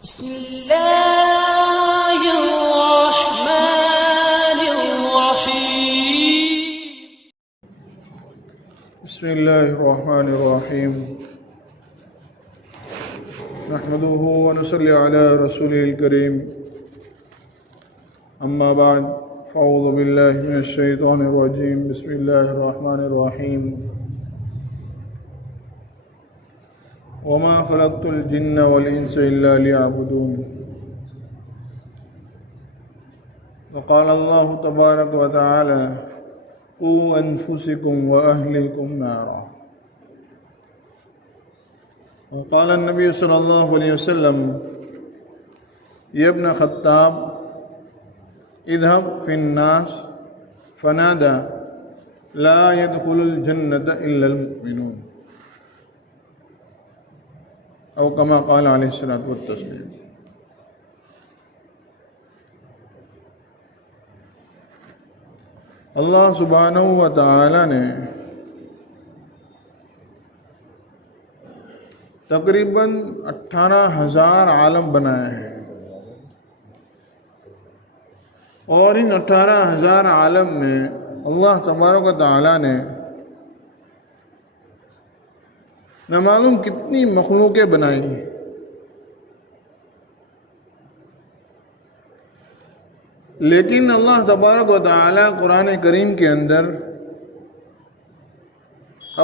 بسم الله الرحمن الرحيم. بسم الله الرحمن الرحيم. نحمده ونصلي على رسوله الكريم. أما بعد فأعوذ بالله من الشيطان الرجيم. بسم الله الرحمن الرحيم. وما خلقت الجن والإنس إلا ليعبدون. وقال الله تبارك وتعالى: قوا أنفسكم وأهليكم نارا. وقال النبي صلى الله عليه وسلم: يا ابن خطاب اذهب في الناس فنادى لا يدخل الجنة إلا المؤمنون، او کما قال علیہ الصلوۃ والتسلیم. اللہ سبحانہ و تعالی نے تقریباً 18,000 عالم بنائے ہیں، اور ان 18,000 عالم میں اللہ تبارک و تعالی نے نہ معلوم کتنی مخلوقیں بنائی. لیکن اللہ تبارک و تعالی قرآن کریم کے اندر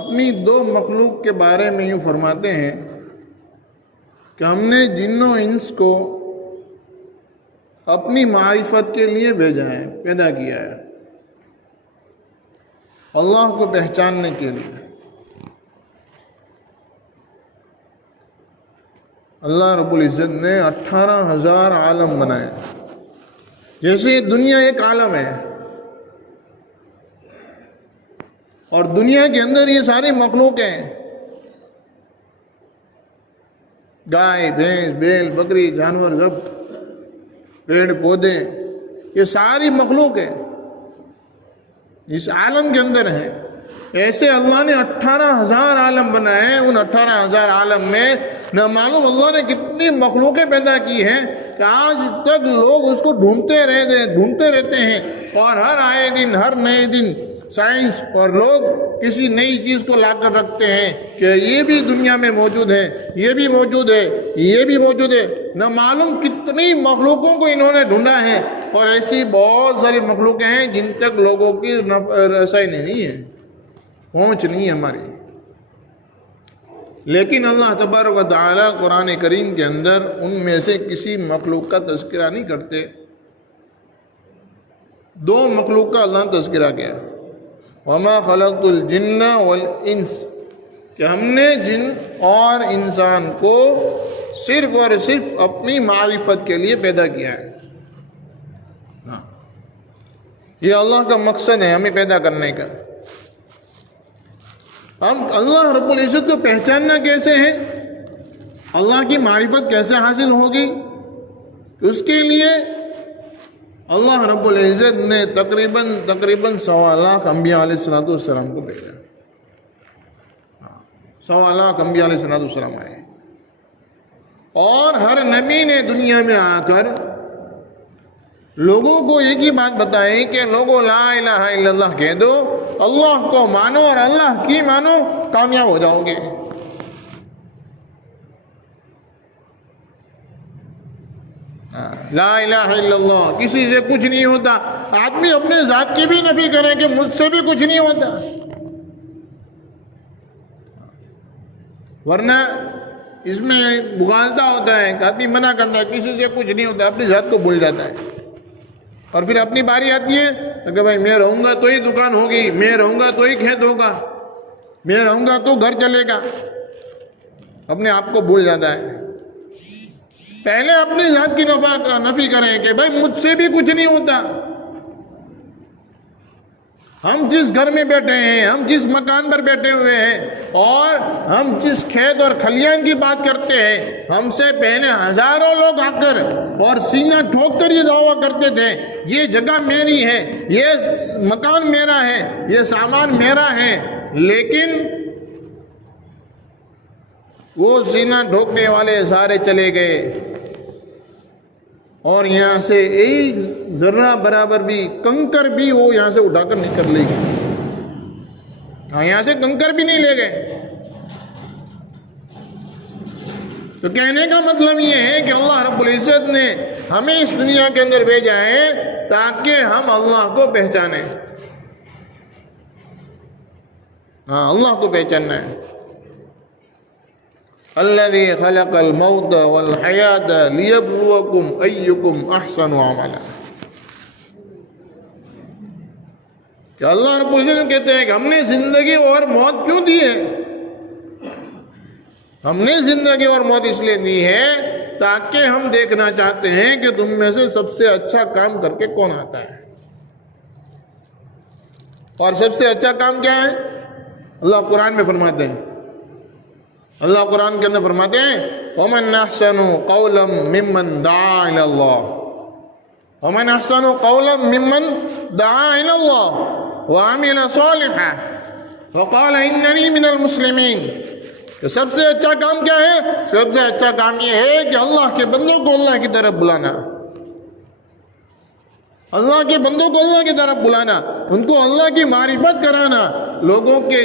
اپنی 2 مخلوق کے بارے میں یوں فرماتے ہیں کہ ہم نے جن و انس کو اپنی معرفت کے لیے بھیجا ہے، پیدا کیا ہے، اللہ کو پہچاننے کے لیے. اللہ رب العزت نے 18,000 عالم بنائے. جیسے یہ دنیا ایک عالم ہے، اور دنیا کے اندر یہ ساری مخلوق ہیں، گائے، بھینس، بیل، بکری، جانور، سب پیڑ پودے، یہ ساری مخلوق ہیں، اس عالم کے اندر ہیں. ایسے اللہ نے 18,000 عالم بنائے. ان 18,000 عالم میں نہ معلوم اللہ نے کتنی مخلوقیں پیدا کی ہیں کہ آج تک لوگ اس کو ڈھونڈتے رہتے ہیں، اور ہر آئے دن، ہر نئے دن سائنس اور لوگ کسی نئی چیز کو لا کر رکھتے ہیں کہ یہ بھی دنیا میں موجود ہے، یہ بھی موجود ہے، یہ بھی موجود ہے. نہ معلوم کتنی مخلوقوں کو انہوں نے ڈھونڈا ہے، اور ایسی بہت ساری مخلوقیں ہیں جن تک لوگوں کی رسائی نہیں ہے، پہنچ نہیں ہے ہماری. لیکن اللہ تبارک و تعالی قرآن کریم کے اندر ان میں سے کسی مخلوق کا تذکرہ نہیں کرتے. 2 مخلوق کا اللہ نے تذکرہ کیا: وَمَا خَلَقْتُ الْجِنَّ وَالْإِنسَ، کہ ہم نے جن اور انسان کو صرف اور صرف اپنی معرفت کے لیے پیدا کیا ہے. یہ اللہ کا مقصد ہے ہمیں پیدا کرنے کا. ہم اللہ رب العزت کو پہچاننا کیسے ہے، اللہ کی معرفت کیسے حاصل ہوگی؟ اس کے لیے اللہ رب العزت نے تقریباً 1.25 لاکھ انبیاء علیہ السلام کو بھیجا. 1.25 لاکھ انبیاء علیہ السلام آئے، اور ہر نبی نے دنیا میں آ کر لوگوں کو ایک ہی بات بتائی کہ لوگوں لا الہ الا اللہ کہہ دو، اللہ کو مانو اور اللہ کی مانو، کامیاب ہو جاؤ گے. لا الہ الا اللہ، کسی سے کچھ نہیں ہوتا. آدمی اپنے ذات کی بھی نفی کرے کہ مجھ سے بھی کچھ نہیں ہوتا، ورنہ اس میں مغالطہ ہوتا ہے کہ آدمی منع کرتا ہے کسی سے کچھ نہیں ہوتا، اپنی ذات کو بھول جاتا ہے. اور پھر اپنی باری آتی ہے کہ بھائی میں رہوں گا تو ہی دکان ہوگی، میں رہوں گا تو ہی کھیت ہوگا، میں رہوں گا تو گھر چلے گا، اپنے آپ کو بھول جاتا ہے. پہلے اپنی ذات کی نفی کریں کہ بھائی مجھ سے بھی کچھ نہیں ہوتا. ہم جس گھر میں بیٹھے ہیں، ہم جس مکان پر بیٹھے ہوئے ہیں، اور ہم جس کھیت اور کھلیان کی بات کرتے ہیں، ہم سے پہلے ہزاروں لوگ آ کر اور سینہ ٹھوک کر یہ دعویٰ کرتے تھے یہ جگہ میری ہے، یہ مکان میرا ہے، یہ سامان میرا ہے. لیکن وہ سینہ ڈھوکنے والے سارے چلے گئے، اور یہاں سے ایک ذرہ برابر بھی کنکر بھی وہ یہاں سے اٹھا کر نہیں کر لے گی. ہاں یہاں سے کنکر بھی نہیں لے گئے. تو کہنے کا مطلب یہ ہے کہ اللہ رب العزت نے ہمیں اس دنیا کے اندر بھیجا ہے تاکہ ہم اللہ کو پہچانیں. ہاں اللہ کو پہچاننا ہے. الذی خلق الموت والحیات لیبلوکم ایکم احسن عملا. کہ اللہ رب العزت کہتے ہیں کہ ہم نے زندگی اور موت کیوں دی ہے؟ ہم نے زندگی اور موت اس لیے دی ہے تاکہ ہم دیکھنا چاہتے ہیں کہ تم میں سے سب سے اچھا کام کر کے کون آتا ہے. اور سب سے اچھا کام کیا ہے؟ اللہ قرآن میں فرماتے ہیں. اللہ قرآن کے اندر فرماتے ہیں وَمَنْ أَحْسَنُ قَوْلًا مِّمَّنْ دَعَا إِلَى اللَّهِ وَمَنْ أَحْسَنُ قَوْلًا مِّمَّنْ دَعَا إِلَى اللَّهِ وَعَمِلَ صَالِحًا وَقَالَ إِنَّنِي مِنَ الْمُسْلِمِينَ. کہ سب سے اچھا کام کیا ہے؟ سب سے اچھا کام یہ ہے کہ اللہ کے بندوں کو اللہ کی طرف بلانا. اللہ کے بندوں کو اللہ کی طرف بلانا، ان کو اللہ کی معرفت کرانا، لوگوں کے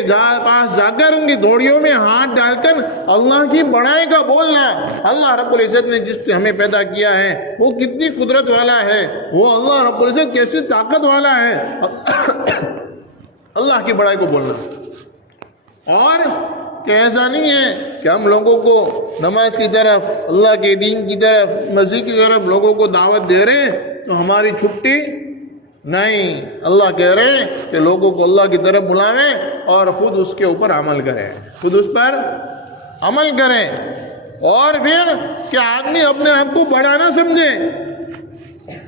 پاس جا کر ان کی دھوڑیوں میں ہاتھ ڈال کر اللہ کی بڑائی کا بولنا. اللہ رب العزت نے جس نے ہمیں پیدا کیا ہے وہ کتنی قدرت والا ہے، وہ اللہ رب العزت کیسی طاقت والا ہے، اللہ کی بڑائی کو بولنا. اور کہ ایسا نہیں ہے کہ ہم لوگوں کو نماز کی طرف، اللہ کے دین کی طرف، مسجد کی طرف لوگوں کو دعوت دے رہے ہیں تو ہماری چھٹی نہیں. اللہ کہہ رہے ہیں کہ لوگوں کو اللہ کی طرف بلائیں اور خود اس کے اوپر عمل کریں، خود اس پر عمل کریں. اور پھر کہ آدمی اپنے آپ کو بڑا نہ سمجھے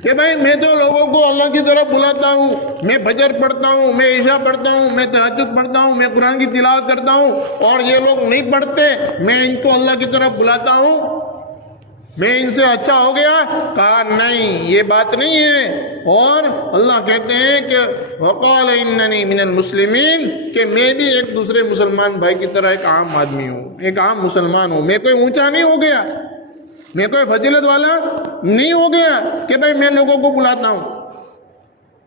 کہ بھائی میں تو لوگوں کو اللہ کی طرف بلاتا ہوں، میں فجر پڑھتا ہوں، میں عشاء پڑھتا ہوں، میں تہجد پڑھتا ہوں، میں قرآن کی تلاوت کرتا ہوں اور یہ لوگ نہیں پڑھتے، میں ان کو اللہ کی طرف بلاتا ہوں، میں ان سے اچھا ہو گیا. کہا نہیں، یہ بات نہیں ہے. اور اللہ کہتے ہیں کہ وقال اننی من المسلمین، کہ میں بھی ایک دوسرے مسلمان بھائی کی طرح ایک عام آدمی ہوں، ایک عام مسلمان ہوں. میں کوئی اونچا نہیں ہو گیا، میں کوئی فضیلت والا نہیں ہو گیا کہ بھائی میں لوگوں کو بلاتا ہوں.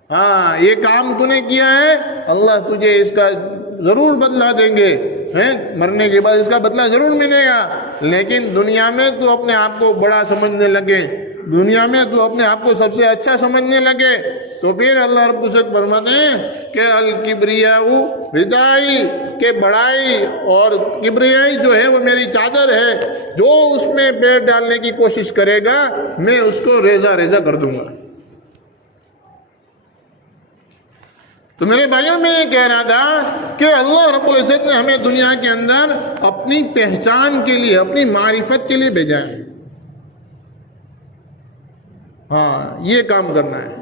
ہاں یہ کام تو نے کیا ہے، اللہ تجھے اس کا ضرور بدلہ دیں گے، مرنے کے بعد اس کا بدلہ ضرور ملے گا. لیکن دنیا میں تو اپنے آپ کو بڑا سمجھنے لگے، دنیا میں تو اپنے آپ کو سب سے اچھا سمجھنے لگے، تو پھر اللہ رب العزت فرماتے ہیں کہ الکبریاء ردائی، کہ بڑائی اور کبریائی جو ہے وہ میری چادر ہے، جو اس میں پیر ڈالنے کی کوشش کرے گا میں اس کو ریزہ ریزہ کر دوں گا. تو میرے بھائیوں میں یہ کہہ رہا تھا کہ اللہ رب العزت نے ہمیں دنیا کے اندر اپنی پہچان کے لیے، اپنی معرفت کے لیے بھیجا ہے. ہاں یہ کام کرنا ہے.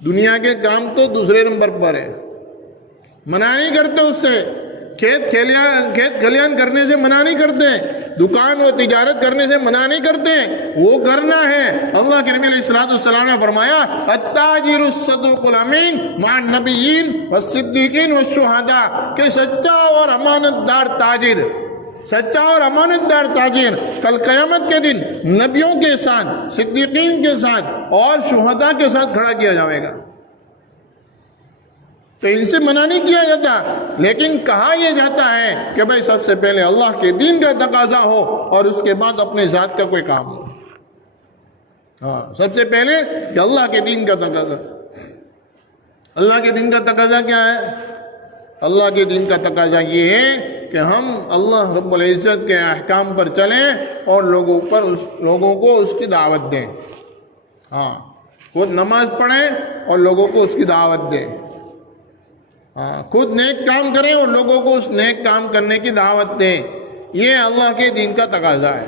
دنیا کے کام تو دوسرے نمبر پر ہے، منع نہیں کرتے اس سے. کھیت کھلیان کرنے سے منع نہیں کرتے، دکان و تجارت کرنے سے منع نہیں کرتے، وہ کرنا ہے. اللہ کے نبی علیہ السلام نے فرمایا التاجر الصدوق الامین مع النبیین والصدیقین والشہداء، کہ سچا اور امانت دار تاجر، سچا اور امانت دار تاجر کل قیامت کے دن نبیوں کے ساتھ، صدیقین کے ساتھ اور شہداء کے ساتھ کھڑا کیا جائے گا. تو ان سے منع نہیں کیا جاتا، لیکن کہا یہ جاتا ہے کہ بھائی سب سے پہلے اللہ کے دین کا تقاضا ہو اور اس کے بعد اپنے ذات کا کوئی کام ہو. ہاں سب سے پہلے کہ اللہ کے دین کا تقاضا. اللہ کے دین کا تقاضا کیا ہے؟ اللہ کے دین کا تقاضا یہ ہے کہ ہم اللہ رب العزت کے احکام پر چلیں اور لوگوں کو اس کی دعوت دیں. ہاں خود نماز پڑھیں اور لوگوں کو اس کی دعوت دیں. ہاں خود نیک کام کریں اور لوگوں کو اس نیک کام کرنے کی دعوت دیں. یہ اللہ کے دین کا تقاضا ہے.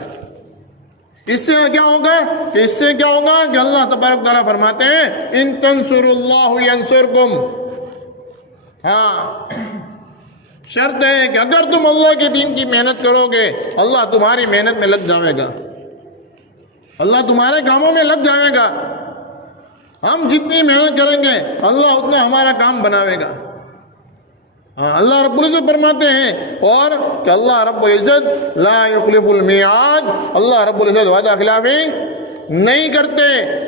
اس سے کیا ہوگا کہ اللہ تبارک تعالیٰ فرماتے ہیں ان تنصروا اللہ ینصرکم. ہاں شرط ہے کہ اگر تم اللہ کے دین کی محنت کرو گے اللہ تمہاری محنت میں لگ جائے گا، اللہ تمہارے کاموں میں لگ جائے گا. ہم جتنی محنت کریں گے اللہ اتنا ہمارا کام بناوے گا. اللہ رب العزت فرماتے ہیں اور کہ اللہ رب العزت لا یخلف المیعاد، اللہ رب العزت وعدہ خلافی نہیں کرتے.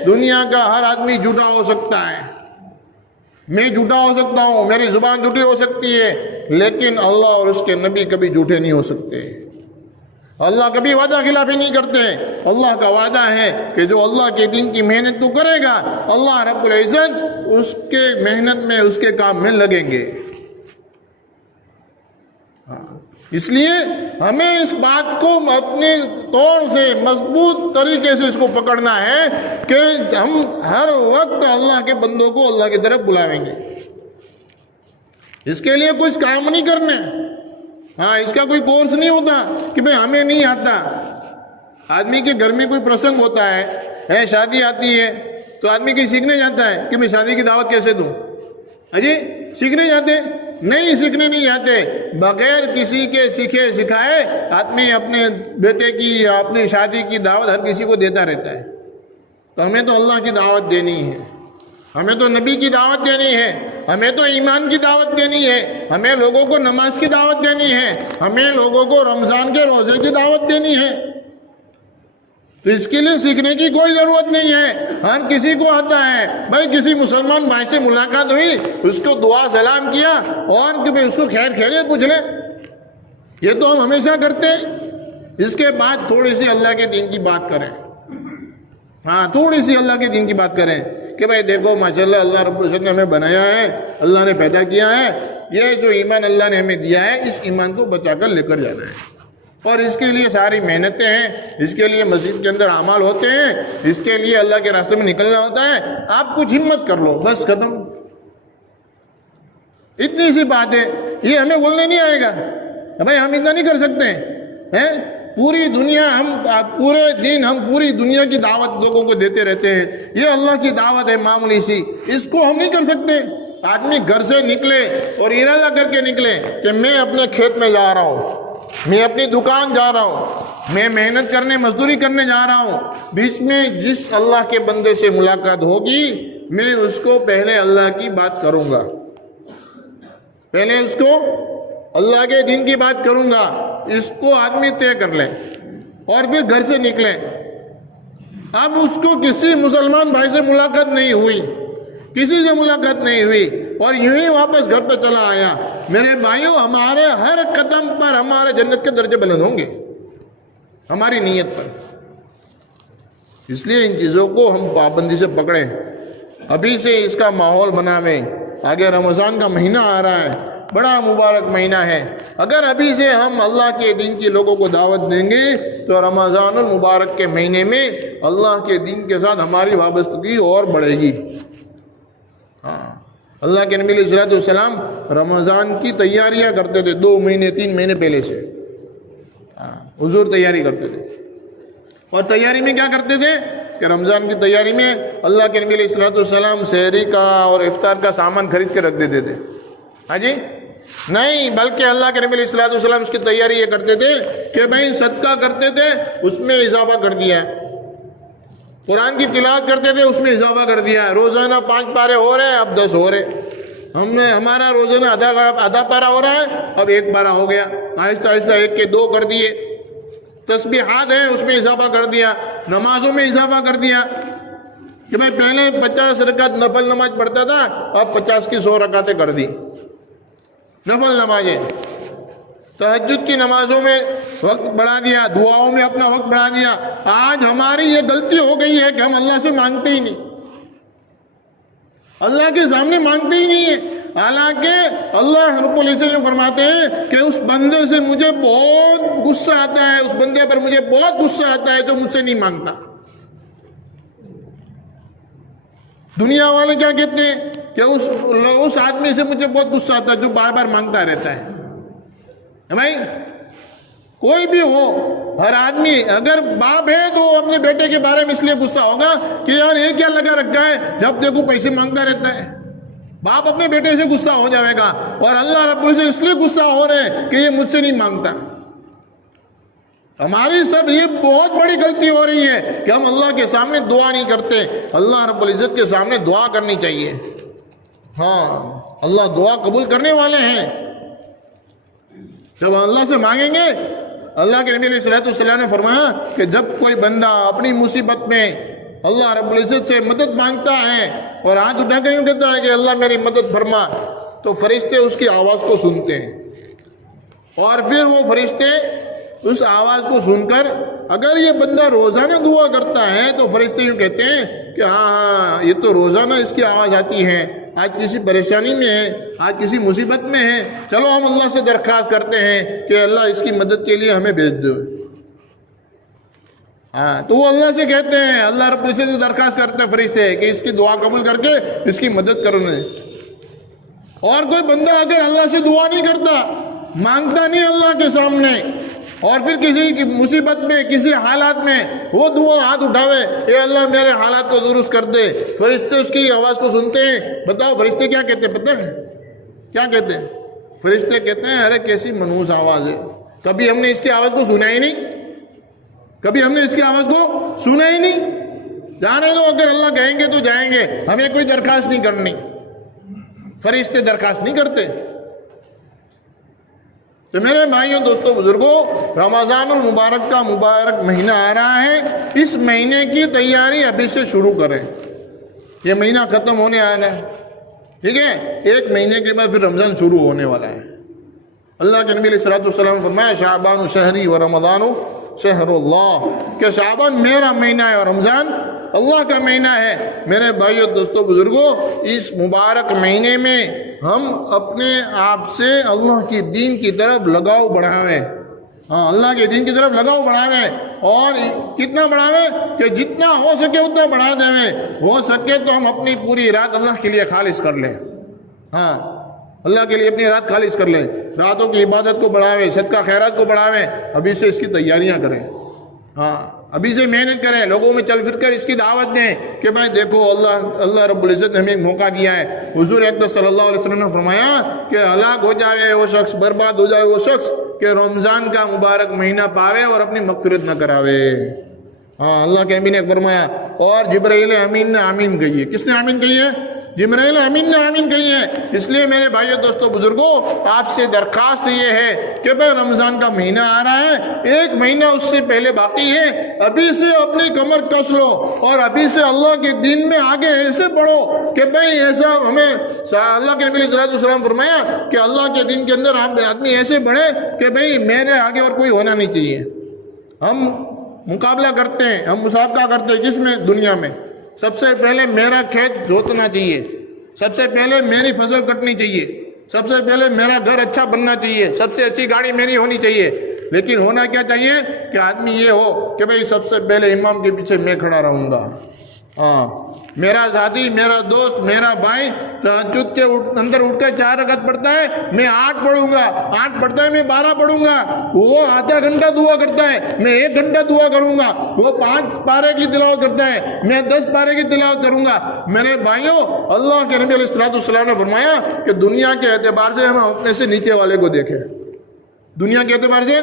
دنیا کا ہر آدمی جھوٹا ہو سکتا ہے, میں جھوٹا ہو سکتا ہوں, میری زبان جھوٹی ہو سکتی ہے, لیکن اللہ اور اس کے نبی کبھی جھوٹے نہیں ہو سکتے. اللہ کبھی وعدہ خلافی نہیں کرتے. اللہ کا وعدہ ہے کہ جو اللہ کے دین کی محنت تو کرے گا, اللہ رب العزت اس کے محنت میں, اس کے کام میں لگیں گے. اس لیے ہمیں اس بات کو اپنے طور سے مضبوط طریقے سے اس کو پکڑنا ہے کہ ہم ہر وقت اللہ کے بندوں کو اللہ کی طرف بلاویں گے. اس کے لیے کچھ کام نہیں کرنے. ہاں, اس کا کوئی کورس نہیں ہوتا کہ بھئی ہمیں نہیں آتا. آدمی کے گھر میں کوئی پرسنگ ہوتا ہے, شادی آتی ہے, تو آدمی کہیں سیکھنے جاتا ہے کہ میں شادی کی دعوت کیسے دوں. اجی سیکھنے جاتے نہیں, سیکھنے نہیں جاتے. بغیر کسی کے سیکھے سکھائے آدمی اپنے بیٹے کی یا اپنی شادی کی دعوت ہر کسی کو دیتا رہتا ہے. تو ہمیں تو اللہ کی دعوت دینی ہے, ہمیں تو نبی کی دعوت دینی ہے, ہمیں تو ایمان کی دعوت دینی ہے, ہمیں لوگوں کو نماز کی دعوت دینی ہے, ہمیں لوگوں کو رمضان کے روزے کی دعوت دینی ہے. تو اس کے لیے سیکھنے کی کوئی ضرورت نہیں ہے, ہر کسی کو آتا ہے. بھائی کسی مسلمان بھائی سے ملاقات ہوئی, اس کو دعا سلام کیا اور کہ اس کو خیر خیریت پوچھ لیں, یہ تو ہم ہمیشہ کرتے ہیں. اس کے بعد تھوڑی سی اللہ کے دین کی بات کریں. ہاں, تھوڑی سی اللہ کے دین کی بات کریں کہ بھائی دیکھو ماشاءاللہ اللہ رب العزت نے ہمیں بنایا ہے, اللہ نے پیدا کیا ہے, یہ جو ایمان اللہ نے ہمیں دیا ہے اس ایمان کو بچا کر لے کر جانا ہے, اور اس کے لیے ساری محنتیں ہیں, اس کے لیے مسجد کے اندر اعمال ہوتے ہیں, اس کے لیے اللہ کے راستے میں نکلنا ہوتا ہے. آپ کچھ ہمت کر لو, بس ختم. اتنی سی بات ہے, یہ ہمیں بولنے نہیں آئے گا. بھائی ہم اتنا نہیں کر سکتے ہیں. پوری دنیا پورے دن ہم پوری دنیا کی دعوت لوگوں کو دیتے رہتے ہیں. یہ اللہ کی دعوت ہے معمولی سی, اس کو ہم نہیں کر سکتے. آدمی گھر سے نکلے اور ارادہ کر کے نکلے کہ میں اپنے کھیت میں جا رہا ہوں, میں اپنی دکان جا رہا ہوں, میں محنت کرنے مزدوری کرنے جا رہا ہوں. بیچ میں جس اللہ کے بندے سے ملاقات ہوگی میں اس کو پہلے اللہ کی بات کروں گا, پہلے اس کو اللہ کے دین کی بات کروں گا. اس کو آدمی طے کر لیں اور پھر گھر سے نکلیں. اب اس کو کسی مسلمان بھائی سے ملاقات نہیں ہوئی, کسی سے ملاقات نہیں ہوئی, اور یوں ہی واپس گھر پہ چلا آیا. میرے بھائیوں, ہمارے ہر قدم پر ہمارے جنت کے درجے بلند ہوں گے ہماری نیت پر. اس لیے ان چیزوں کو ہم پابندی سے پکڑیں, ابھی سے اس کا ماحول بناویں. آگے رمضان کا مہینہ آ رہا ہے, بڑا مبارک مہینہ ہے. اگر ابھی سے ہم اللہ کے دین کے لوگوں کو دعوت دیں گے تو رمضان المبارک کے مہینے میں اللہ کے دین کے ساتھ ہماری وابستگی اور بڑھے گی. ہاں, اللہ کے نبی علیہ السلام رمضان کی تیاریاں کرتے تھے 2 مہینے 3 مہینے پہلے سے. حضور تیاری کرتے تھے, اور تیاری میں کیا کرتے تھے کہ رمضان کی تیاری میں اللہ کے نبی علیہ السلام سحری کا اور افطار کا سامان خرید کے رکھ دیتے تھے. ہاں جی, نہیں, بلکہ اللہ کے نبی علیہ السلام اس کی تیاری یہ کرتے تھے کہ بھائی صدقہ کرتے تھے, اس میں اضافہ کر دیا ہے. قرآن کی تلاوت کرتے تھے, اس میں اضافہ کر دیا ہے. روزانہ 5 پارے ہو رہے ہیں, اب 10 ہو رہے. ہمارا روزانہ آدھا پارا ہو رہا ہے, اب 1 پارا ہو گیا. آہستہ آہستہ 1 کے 2 کر دیے. تسبیحات ہیں, اس میں اضافہ کر دیا. نمازوں میں اضافہ کر دیا کہ بھائی پہلے 50 رکعت نفل نماز پڑھتا تھا, اب 50 کی 100 رکعتیں کر دی نفل نمازیں. تہجد کی نمازوں میں وقت بڑھا دیا, دعاؤں میں اپنا وقت بڑھا دیا. آج ہماری یہ غلطی ہو گئی ہے کہ ہم اللہ سے مانگتے ہی نہیں, اللہ کے سامنے مانگتے ہی نہیں ہیں. حالانکہ اللہ رب العزت فرماتے ہیں کہ اس بندے سے مجھے بہت غصہ آتا ہے, اس بندے پر مجھے بہت غصہ آتا ہے جو مجھ سے نہیں مانگتا. دنیا والے کیا کہتے ہیں کہ اس آدمی سے مجھے بہت غصہ آتا ہے جو بار بار مانگتا رہتا ہے. بھائی کوئی بھی ہو, ہر آدمی اگر باپ ہے تو اپنے بیٹے کے بارے میں اس لیے غصہ ہوگا کہ یار یہ کیا لگا رکھا ہے, جب دیکھو پیسے مانگتا رہتا ہے. باپ اپنے بیٹے سے غصہ ہو جائے گا, اور اللہ رب العزت اس لیے غصہ ہو رہے ہیں کہ یہ مجھ سے نہیں مانگتا. ہماری سب یہ بہت بڑی غلطی ہو رہی ہے کہ ہم اللہ کے سامنے دعا نہیں کرتے. اللہ رب العزت کے سامنے دعا کرنی چاہیے. ہاں, اللہ دعا قبول کرنے والے ہیں. جب اللہ سے مانگیں گے, اللہ کے نبی علیہ السلام نے فرمایا کہ جب کوئی بندہ اپنی مصیبت میں اللہ رب العزت سے مدد مانگتا ہے اور ہاتھ اٹھا کر یوں کہتا ہے کہ اللہ میری مدد فرما، تو فرشتے اس کی آواز کو سنتے ہیں، اور پھر وہ فرشتے اس آواز کو سن کر اگر یہ بندہ روزانہ دعا کرتا ہے تو فرشتے یوں کہتے ہیں کہ ہاں یہ تو روزانہ اس کی آواز آتی ہے، آج کسی پریشانی میں ہے، آج کسی مصیبت میں ہے، چلو ہم اللہ سے درخواست کرتے ہیں کہ اللہ اس کی مدد کے لیے ہمیں بھیج دو۔ ہاں تو وہ اللہ سے کہتے ہیں، اللہ رب العزت سے درخواست کرتے ہیں فرشتے کہ اس کی دعا قبول کر کے اس کی مدد کرنے۔ اور کوئی بندہ اگر اللہ سے دعا نہیں کرتا، مانگتا نہیں اللہ کے سامنے، اور پھر کسی کی مصیبت میں کسی حالات میں وہ دعا ہاتھ اٹھاوے، اے اللہ میرے حالات کو درست کر دے، فرشتے اس کی آواز کو سنتے ہیں۔ بتاؤ فرشتے کیا کہتے ہیں پتہ ہے کیا کہتے ہیں؟ فرشتے کہتے ہیں ارے کیسی منحوس آواز ہے، کبھی ہم نے اس کی آواز کو سنا ہی نہیں، کبھی ہم نے اس کی آواز کو سنا ہی نہیں، جانے دو، اگر اللہ کہیں گے تو جائیں گے، ہمیں کوئی درخواست نہیں کرنی۔ فرشتے درخواست نہیں کرتے۔ تو میرے بھائیوں دوستوں بزرگوں، رمضان المبارک کا مبارک مہینہ آ رہا ہے، اس مہینے کی تیاری ابھی سے شروع کریں۔ یہ مہینہ ختم ہونے آنا ہے، ٹھیک ہے، ایک مہینے کے بعد پھر رمضان شروع ہونے والا ہے۔ اللہ کے نبی علیہ الصلوۃ والسلام نے فرمایا شعبان شہری و رمضان شہر اللہ، کہ شعبان میرا مہینہ ہے اور رمضان اللہ کا مہینہ ہے۔ میرے بھائیوں دوستوں بزرگوں، اس مبارک مہینے میں ہم اپنے آپ سے اللہ کی دین کی طرف لگاؤ بڑھاویں۔ ہاں اللہ کے دین کی طرف لگاؤ بڑھاویں، اور کتنا بڑھاویں کہ جتنا ہو سکے اتنا بڑھا دیں، ہو سکے تو ہم اپنی پوری رات اللہ کے لیے خالص کر لیں۔ ہاں اللہ کے لیے اپنی رات خالص کر لیں، راتوں کی عبادت کو بڑھاویں، صدقہ خیرات کو بڑھاویں، ابھی سے اس کی تیاریاں کریں۔ ہاں ابھی سے محنت کریں، لوگوں میں چل پھر کر اس کی دعوت دیں کہ بھائی دیکھو اللہ رب العزت نے ہمیں ایک موقع دیا ہے۔ حضور اقدس صلی اللہ علیہ وسلم نے فرمایا کہ ہلاک ہو جائے وہ شخص، برباد ہو جائے وہ شخص کہ رمضان کا مبارک مہینہ پاوے اور اپنی مغفرت نہ کراوے۔ ہاں اللہ کے امین نے فرمایا، اور جبرائیل امین نے آمین کہی ہے۔ کس نے آمین کہی ہے؟ جبرائیل امین نے آمین کہی ہے۔ اس لیے میرے بھائیو دوستو بزرگوں، آپ سے درخواست یہ ہے کہ بھائی رمضان کا مہینہ آ رہا ہے، ایک مہینہ اس سے پہلے باقی ہے، ابھی سے اپنی کمر کس لو اور ابھی سے اللہ کے دین میں آگے ایسے بڑھو کہ بھائی ایسا ہمیں اللہ کے نبی صلی اللہ علیہ وسلم فرمایا کہ اللہ کے دین کے اندر آدمی ایسے بڑھے کہ بھائی میرے آگے اور کوئی ہونا نہیں چاہیے۔ ہم مقابلہ کرتے ہیں، ہم مسابقہ کرتے ہیں، جس میں دنیا میں سب سے پہلے میرا کھیت جوتنا چاہیے، سب سے پہلے میری فصل کٹنی چاہیے، سب سے پہلے میرا گھر اچھا بننا چاہیے، سب سے اچھی گاڑی میری ہونی چاہیے۔ لیکن ہونا کیا چاہیے کہ آدمی یہ ہو کہ بھئی سب سے پہلے امام کے پیچھے میں کھڑا رہوں گا۔ ہاں میرا ساتھی، میرا دوست، میرا بھائی تہجد کے اندر اٹھ کر 4 رکعت پڑھتا ہے، میں 8 پڑھوں گا، 8 پڑھتا ہے میں 12 پڑھوں گا، وہ آدھا گھنٹہ دعا کرتا ہے میں 1 گھنٹہ دعا کروں گا، وہ 5 پارے کی تلاوت کرتا ہے میں 10 پارے کی تلاوت کروں گا۔ میرے بھائیوں، اللہ کے نبی علیہ الصلوۃ والسلام نے فرمایا کہ دنیا کے اعتبار سے ہم اپنے سے نیچے والے کو دیکھیں، دنیا کے اعتبار سے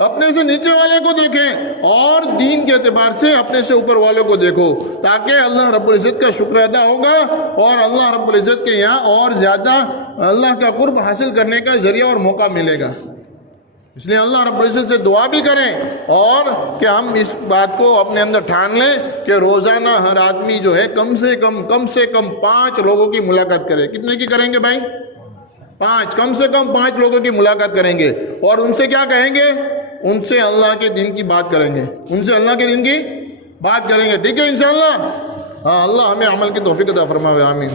اپنے سے نیچے والے کو دیکھیں، اور دین کے اعتبار سے اپنے سے اوپر والے کو دیکھو، تاکہ اللہ رب العزت کا شکر ادا ہوگا اور اللہ رب العزت کے یہاں اور زیادہ اللہ کا قرب حاصل کرنے کا ذریعہ اور موقع ملے گا۔ اس لیے اللہ رب العزت سے دعا بھی کریں، اور کہ ہم اس بات کو اپنے اندر ٹھان لیں کہ روزانہ ہر آدمی جو ہے کم سے کم 5 لوگوں کی ملاقات کرے۔ کتنے کی کریں گے بھائی؟ 5، کم سے کم 5 لوگوں کی ملاقات کریں گے، اور ان سے کیا کہیں گے؟ ان سے اللہ کے دین کی بات کریں گے، ان سے اللہ کے دین کی بات کریں گے، ٹھیک ہے انشاءاللہ۔ ہاں اللہ ہمیں عمل کی توفیق عطا فرمائے، آمین۔